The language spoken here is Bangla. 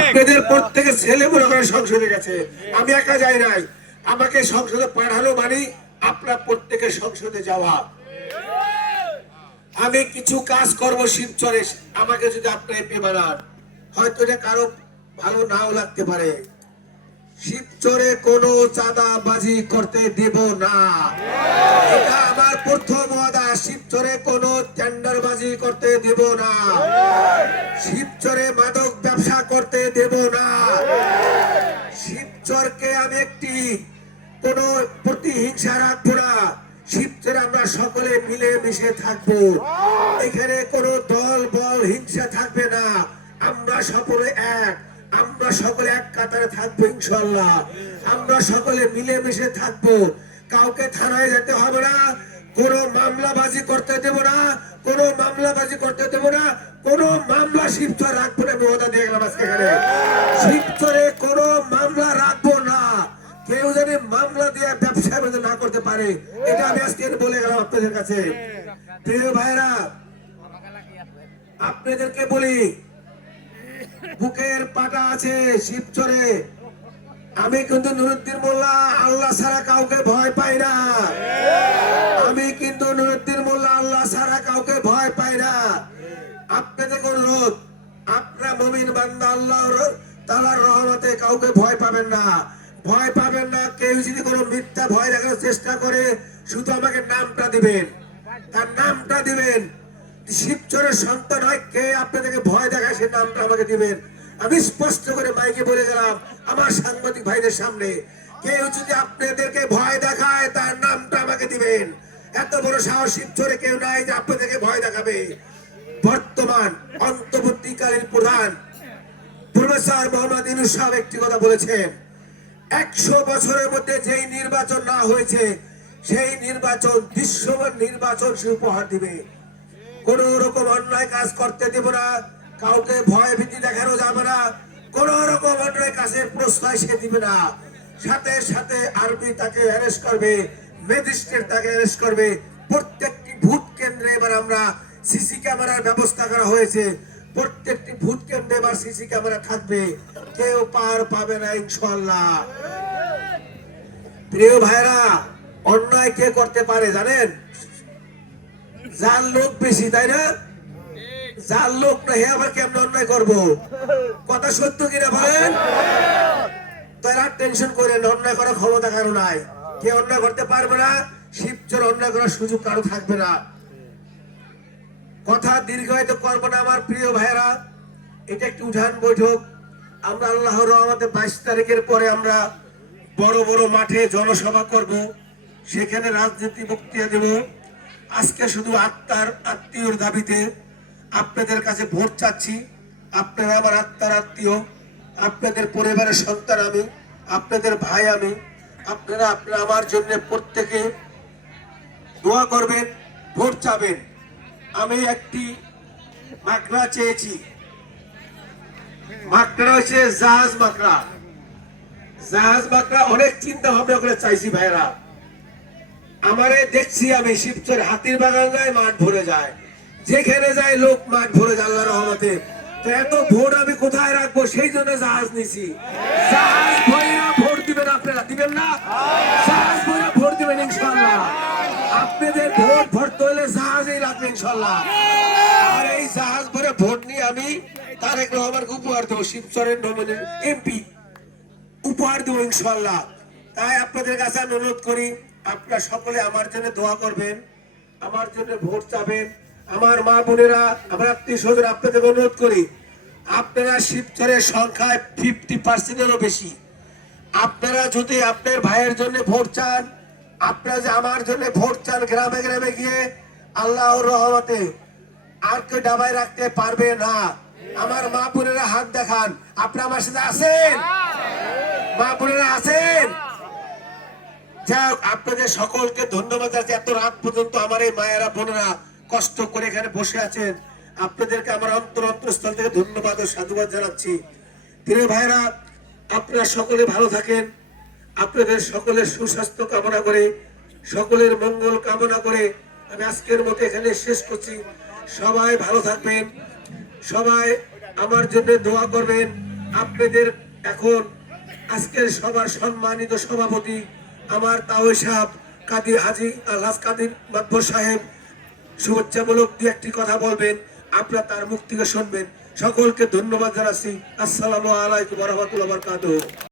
আপনাদের প্রত্যেকের ছেলে মনে করে সংসদে গেছে, আমি একা যাই নাই। আমাকে সংসদে পাঠানো মানে আপনার প্রত্যেকের সংসদে যাওয়া। আমি কিছু কাজ করব শিবচরে, আমাকে যদি আপনি এমপি বানান, হয়তো এটা কারো ভালো নাও লাগতে পারে। শিবচরে কোনো চাঁদাবাজি করতে দেব না, এটা আমার প্রথম ওয়াদা। শিবচরে কোনো টেন্ডারবাজি করতে দেব না, শিবচরে মাদক ব্যবসা করতে দেব না। শিবচরকে আমি একটি কোনো প্রতিহিংসা রাখবো না। শিবচরে আমরা সকলে মিলে মিশে থাকবো, এখানে কোনো দল বল হিংসা থাকবে না। আমরা সকলে এক, আমরা সকলে এক কাতারে থাকবো ইনশাআল্লাহ। আমরা সকলে মিলে মিশে থাকবো, কাউকে থানায় যেতে হবে না, কোনো মামলাবাজি করতে দেব না, কোনো মামলাবাজি করতে দেব না, কোনো মামলা শিবচর রাখবো না। আমি ওটা দিয়ে গেলাম আজকে এখানে, শিবচরে কোনো মামলা রাখবো না। কেউ যদি মামলা দিয়ে ব্যবসা না করতে পারে, এটা আমি আজকে বলে গেলাম আপনাদের কাছে। প্রিয় ভাইরা, আপনাদেরকে বলি, বুকের পাটা আছে শিবচরে। আমি কিন্তু নুরুদ্দিন মোল্লা আল্লাহ ছাড়া কাউকে ভয় পাই না। আমি কিন্তু নুরুদ্দিন মোল্লা আল্লাহ ছাড়া কাউকে ভয় পাই না। আপনাদের অনুরোধ, আপনারা মুমিন বান্দা, আল্লাহর তাআলার রহমতে কাউকে ভয় পাবেন না, ভয় পাবেন না। কেউ যদি কোনো মিথ্যা ভয় দেখানোর চেষ্টা করে, শুধু আমাকে নামটা দিবেন, তার নামটা দিবেন। শিবচরের সন্তান হয় কে আপনাদেরকে ভয় দেখায়, সে নামটা আমাকে দিবেন। আমি স্পষ্ট করে মাইকে বলে গেলাম আমার সাংবাদিক ভাইদের সামনে, কেউ যদি আপনাদেরকে ভয় দেখায় তার নামটা আমাকে দিবেন। এত বড় সাহস শিবচরে কেউ নাই যে আপনাদেরকে ভয় দেখাবে। বর্তমান অন্তর্বর্তীকালীন প্রধান প্রফেসর মোহাম্মদ ইউনূস সাহেব একটি কথা বলেছেন, 100 বছরের মধ্যে যেই নির্বাচন না হয়েছে, সেই নির্বাচন দৃশ্যমান নির্বাচন সে উপহার দিবে। কোন রকম অন্যায় কাজ করতে দেব না, কাউকে ভয় ভীতি দেখানো যাবে না, কোন রকম অন্যায় কাজের প্রশ্রয় সে দিবে না। সাথে সাথে আর্মি তাকে অ্যারেস্ট করবে, ম্যাজিস্ট্রেট তাকে অ্যারেস্ট করবে। প্রত্যেকটি ভোট কেন্দ্রে এবার আমরা সিসি ক্যামেরার ব্যবস্থা করা হয়েছে, প্রত্যেকটি ভোট কেন্দ্রে এবার সিসি ক্যামেরা থাকবে, কেউ পার পাবে না ইনশাআল্লাহ। প্রিয় ভাইরা, অন্যায় কে করতে পারে জানেন? যার লোক বেশি, তাই না? যার লোক না, হে আবার কেমন অন্যায় করবো? কথা সত্য কিনা বলেন? তারা টেনশন করেন, অন্যায় করার ক্ষমতা কারো নাই, কে অন্যায় করতে পারবে না। শিবচর অন্যায় করার সুযোগ কারো থাকবে না। কথা দীর্ঘায়িত করবো না আমার প্রিয় ভাইরা, এটা একটি উঠান বৈঠক। আমরা আল্লাহর রহমতে 22 তারিখের পরে আমরা বড় বড় মাঠে জনসভা করব, সেখানে রাজনীতি বক্তৃতা দেব। আজকে শুধু আত্মীয়র দাবিতে আপনাদের কাছে ভোট চাচ্ছি। আপনারা আমার আত্মার আত্মীয়, আপনাদের পরিবারের সন্তান আমি, আপনাদের ভাই আমি। আপনারা আমার জন্য প্রত্যেকে দোয়া করবেন, ভোট চাবেন। আমি একটি মাকড়া চেয়েছি, মাকড়া হচ্ছে জাহাজ মাকড়া। জাহাজ মাকড়া অনেক চিন্তা ভাবনা করে চাইছি ভাইরা। আমারে দেখছি আমি শিবচর হাতির বাগান যায়, মাঠ ভরে যায়, যেখানে যায় লোক মাঠ ভরে যায় আল্লাহর রহমতে। তো এত ভোট আমি কোথায় রাখবো, সেই জন্য জাহাজ নিছি। জাহাজ ভইরা ভোট দিবেন, আপনারা দিবেন না? জাহাজ ভইরা ভোট দিবেন ইনশাআল্লাহ। আপনাদের ভোট ভরতে হলে জাহাজেই রাখবেন ইনশাআল্লাহ। আর এই জাহাজ ভরে ভোট নিয়ে আমি তারেক রহমানকে উপহার দেবো, শিবচরের নমিনি এমপি উপহার দেবো ইনশাআল্লাহ। তাই আপনাদের কাছে আমি অনুরোধ করি, আপনারা সকলে আমার জন্য দোয়া করবেন, আমার জন্য ভোট চাবেন। আমার মা বোনেরা, আমার আত্মীয় স্বজন, আপনাদের অনুরোধ করি, আপনারা শিবচরের সংখ্যায় 50%-এরও বেশি। আপনারা যদি আপনার ভাইয়ের জন্য ভোট চান, আপনারা যে আমার জন্য ভোট চান, গ্রামে গ্রামে গিয়ে আল্লাহর রহমতে আর কেউ ডাবায় রাখতে পারবে না। আমার মা বোনেরা হাত দেখান, আপনারা আমার সাথে আছেন? মা বোনেরা আছেন? যাক, আপনাদের সকলকে ধন্যবাদ জানাচ্ছি। এত রাত পর্যন্ত আমার এই মায়েরা বোনেরা কষ্ট করে এখানে বসে আছেন, আপনাদেরকে আমার অন্তরস্থল থেকে ধন্যবাদ ও সাধুবাদ জানাচ্ছি। প্রিয় ভাইরা, আপনারা সকলে ভালো থাকেন, আপনাদের সকলের সুস্বাস্থ্য কামনা করে, সকলের মঙ্গল কামনা করে আমি আজকের মতো এখানে শেষ করছি। সবাই ভালো থাকবেন, সবাই আমার জন্য দোয়া করবেন। আপনাদের এখন আজকের সবার সম্মানিত সভাপতি আমার তাওই সাহেব কাদির হাজি আলহাজ কাদির মাতবর সাহেব শুভেচ্ছামূলক দু একটি কথা বলবেন, আপনারা তার মুখ থেকে শুনবেন। সকলকে ধন্যবাদ জানাচ্ছি। আসসালামু আলাইকুম ওয়া রাহমাতুল্লাহি ওয়া বারাকাতুহু।